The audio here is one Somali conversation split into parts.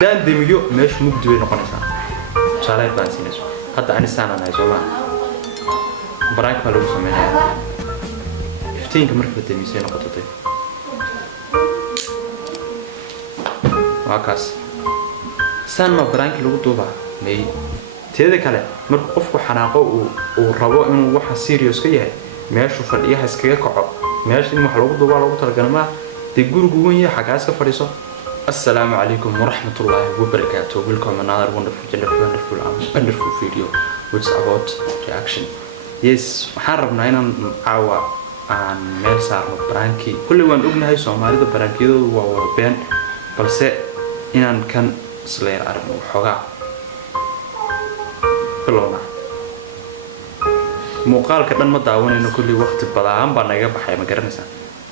دان دميو مش مقدوي نقنيسا شالay baansinayso hadda ani saananahay Soomaa brank ma lagu sameeyaa iftiinka markii damisay noqotay waakaas saan ma brank lagu duuba may teeda kale marka qofku xanaaqo uu rabo inuu waxa serious ka yahay meeshu fadhiyaha iskaga kaco meesha in wax lagu duuba lagu talagalma de gurigu weyn yahay xagaas ka fadhiiso. السلام عليكم ورحمة الله وبركاته. Welcome to another wonderful video which is about reaction. Yes, حربنا هنا عوا عن ميسار برانكي. كل وان أبنها Soomaali ده برانكيدو ووربين بس إن كان سلير أرمو حقا. كلنا مقال كده ما داون إنه كل وقت بدأهم بنيجا بحي مقرنسا.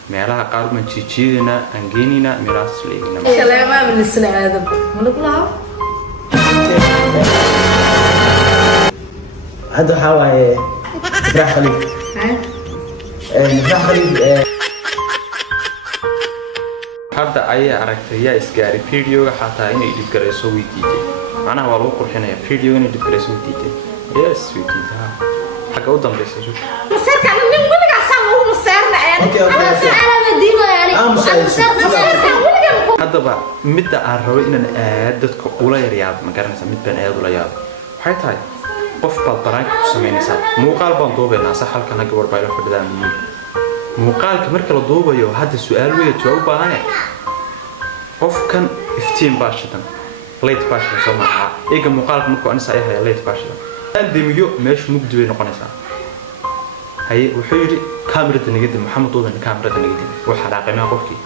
meelaha qaar ma jijiidina angeynina meelaha sleeyina salaama min isnaadab malaqlaha hada xawaaye Ibrahim Khalid Ibrahim Khalid hadda ay aragtay isgaari video-ga xataa inay dib gareyso weydiitay macnaha waa lagu qurxinayaa video inay dib gareyso weydiitay yes weydiitay xaga u dambeysay masarka nin waliga saan ugu masarna هذا بقى مدة عرّوي إن أعدّت كقولة يرياب مقارنة مد بين أعدّ ولا ياب حيث هاي قف بالبرانك سميني سال مقال بندوبة ناس حال كنا جبر بايلو في بدأ مني مقال كمركل الضوبة يو هذا السؤال ويتجاوب عنه قف كان افتين باشدن ليت باشدن سمعها إيجا مقال كمكو أنا سايها ليت باشدن عندي مش مقدوي نقنيسا هاي وحيري كاميرا نجدي محمد طوبة كاميرا نجدي وحلاقة ما قفكي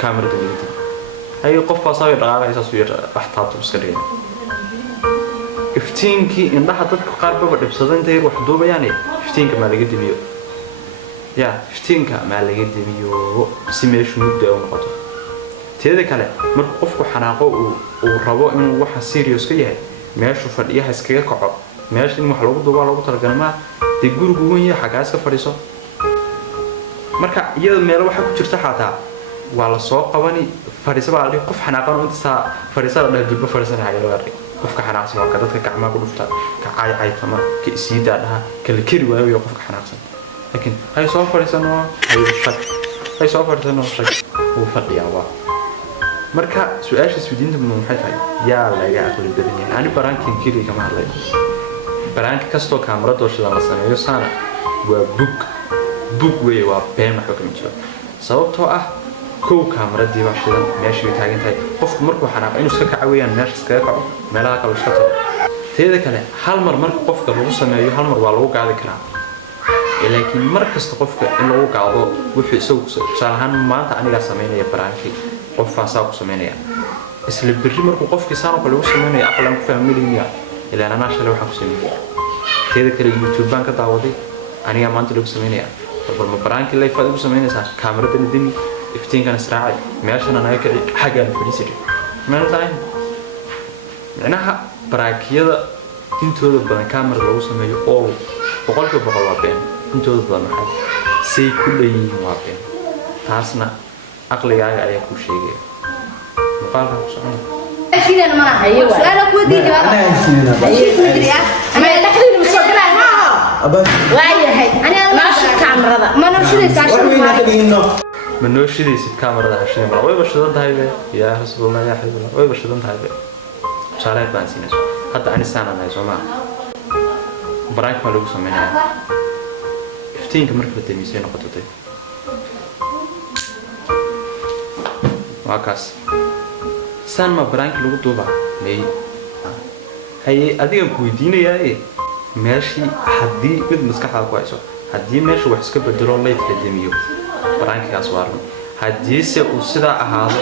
كاميرا نجدي هاي قفة صاير رجالة يصير احتاط بسكرين افتينكي إن ده حطت قاربة بتبصدين تير وحدوبة يعني افتينك ما لقيت بيو يا افتينك ما لقيت بيو سميش مبدأ ونقطة تيجي كله مر قفكو حناقو وربو إنه واحد سيريوس كيه ماشوا فريقها اسكيه كعب ماشي إنه محلوق دوبا لوق ترجمة تقول جوية حاجات كفريسة marka iyada meel waxa ku jirta xataa waa la soo qabani fariisa baa qof xanaaqan oo inta fariisa la dib fariisana ay loo arkay qofka xanaaqsan oo dadka gacmaha ku dhufta ka caay tama ka isiida dhaha kala kiri waayo qofka xanaaqsan laakiin ay soo fariisano ay soo fariisano oo fadhiya waa marka su'aasha isweydiinta maxay tahay yaa laga aqli badan yahay ani barankin kiri kama hadlay barank kasto kaamira dooshada la sameeyo saana waa book way waa been wax ka jiro sababtoo ah koow kaamiradii wax shidan meeshii ay taagan tahay qofku markuu xanaaq inuu iska kacawayaan meesha iska kaco meelaha kale iska tago teeda kale hal mar marka qofka lagu sameeyo hal mar waa lagu gaadi karaa laakiin mar kasta qofka in lagu gaado wuxuu isagu salahan maanta aniga sameynaya baranki qof faasaa ku sameynaya isla birri markuu qofkii saan oo kale u sameynaya aqlan ku fahmayliya ilaa ana shalay waxa ku sameeyay teeda kale YouTube baan ka daawaday aniga maanta lagu sameynaya بل مبرانك اللي فاضي بسمينه صار كاميرا تندمي افتين كان سراعي ماشان أنا كذي حاجة الفريسة ما نتاين معناها براكية انتو بدنا كاميرا لو سميه أو بقولك بقول وابين انتو بدنا حد سي كل يوم وابين تاسنا أقل جاي أي كل شيء مقالها وصلنا أشيل أنا ما هي سؤالك ودي جواب أنا دخلي المسجلة أبا وايد هاي أنا ماشي كاميرا ما نمشي من نوشي دي سيب كاميرا عشان مرة وين بشدون تايبه يا حسب الله يا حسب الله وين بشدون تايبه شالay baansinayso hadda ani saananahay Soomaa brank ma lagu sameeyaa iftiinka markii damisay noqotay waakaas saan ma brank lagu duuba may hay adiga ku weydiinayaa meeshii haddii mid maskaxda ku hayso haddii meesha wax iska bedelo leyd la damiyo barankaas waarno haddii se uu sidaa ahaado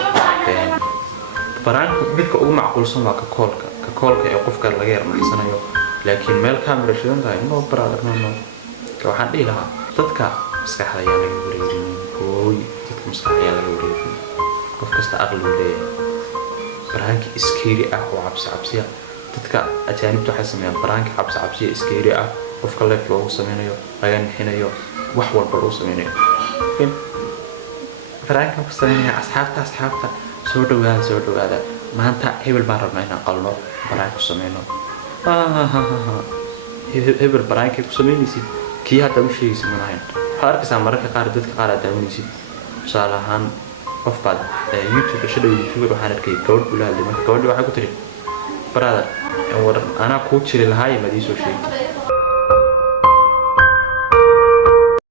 baranka midka ugu macquulsan waa ka koolka ee qofka laga yarmaxsanayo laakiin meel kaamira shidan tahay no waxaan dhihi lahaa dadka maskaxda ayaa laga wareerin dadka maskaxda ayaa laga wareerin qof kasta aqli u leeyahay baranka iskiri ah oo cabsiya dadka ajaanibtu waxay sameeyaan baranka cabsiya iskiri ah qofka leef loogu sameynayo laga nixinayo wax walba loo sameynayo baranka ku sameynaya asxaabta soo dhawaada maanta hebel baan rabnaa inaan qalno baraan ku sameyno hebel baraankay ku sameynaysid kii hadda u sheegaysid ma lahayn waxaad arkaysaa mararka qaar dadka qaar aad daawanaysid tusaale ahaan qof baad youtube shadhow youtuber waxaan arkay gabadh buu la hadlay marka gabadhi waxay ku tiri brother war anaa kuu jiri lahaay maad ii soo sheegtay